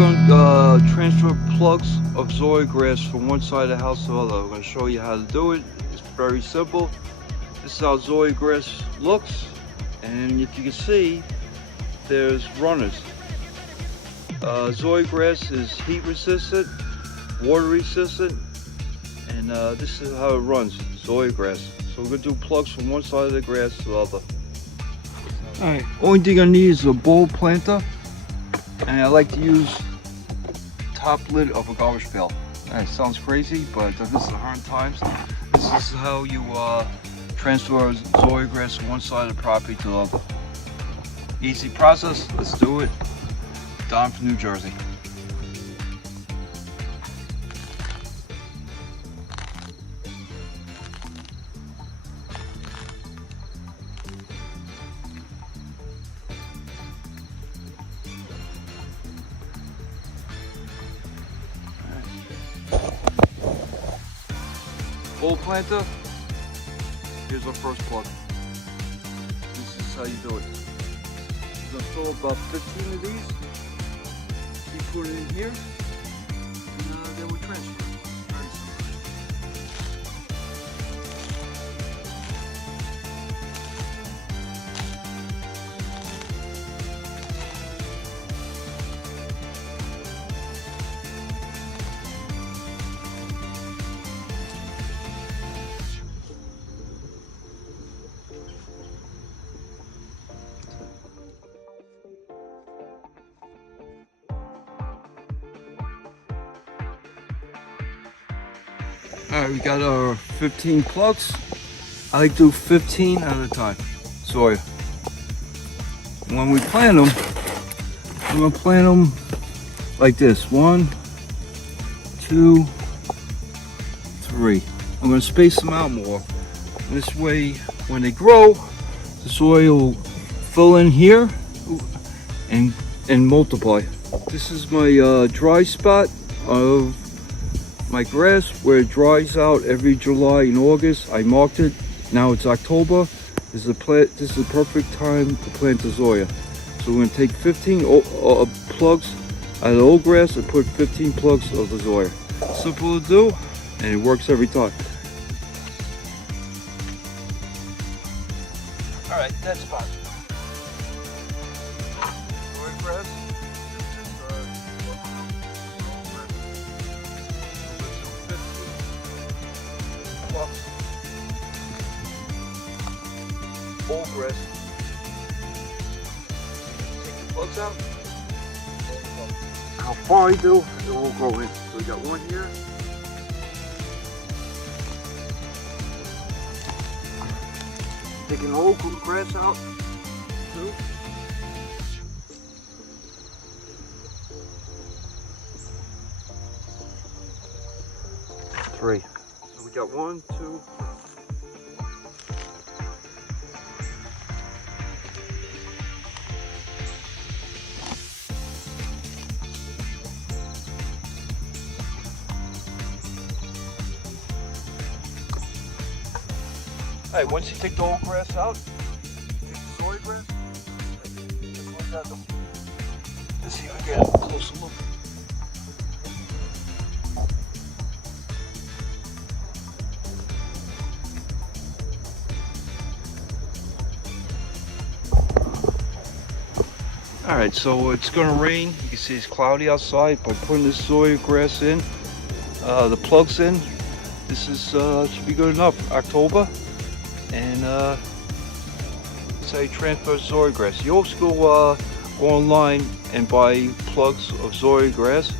going to transfer plugs of Zoysia grass from one side of the house to the other. I'm going to show you how to do it. It's very simple. This is how Zoysia grass looks, and if you can see, there's runners. Zoysia grass is heat resistant, water resistant, and this is how it runs, Zoysia grass. So we're going to do plugs from one side of the grass to the other. Alright, only thing I need is a bowl planter, and I like to use top lid of a garbage pail. That sounds crazy, but this is the hard times. This is how you transfer Zoysia grass from one side of the property to the other. Easy process, let's do it. Don from New Jersey. Bowl planter, here's our first plug. This is how you do it. We're going to fill about 15 of these. You put it in here, and then we transfer it. Very simple. Alright, we got our 15 plugs. I like to do 15 at a time. Zoysia. When we plant them, I'm going to plant them like this. 1, 2, 3. I'm going to space them out more. This way, when they grow, the soil will fill in here and multiply. This is my dry spot of my grass where it dries out every July and August. I marked it. Now it's October. This is the perfect time to plant the Zoysia. So we're going to take 15 plugs out of the old grass and put 15 plugs of the Zoysia. Simple to do, and it works every time. All right, that spot. Zoysia grass. Old grass. Take the plugs out. How far I do, it will grow in. So we got one here. Taking the old grass out. 2. 3. So we got 1, 2. Alright, once you take the old grass out, take the Zoysia grass, just look at them. Let's see if I get a closer look. Alright, so it's going to rain. You can see it's cloudy outside. By putting this Zoysia grass in, the plugs in, this is should be good enough. October. And that's how you transfer Zoysia grass. You also go online and buy plugs of Zoysia grass,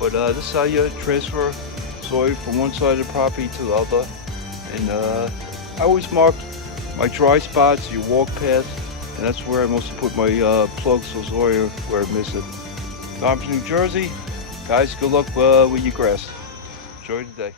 but this is how you transfer Zoysia from one side of the property to the other. And I always mark my dry spots, your walk path, and that's where I mostly put my plugs of Zoysia where I miss it. I'm from New Jersey. Guys, good luck with your grass. Enjoy the day.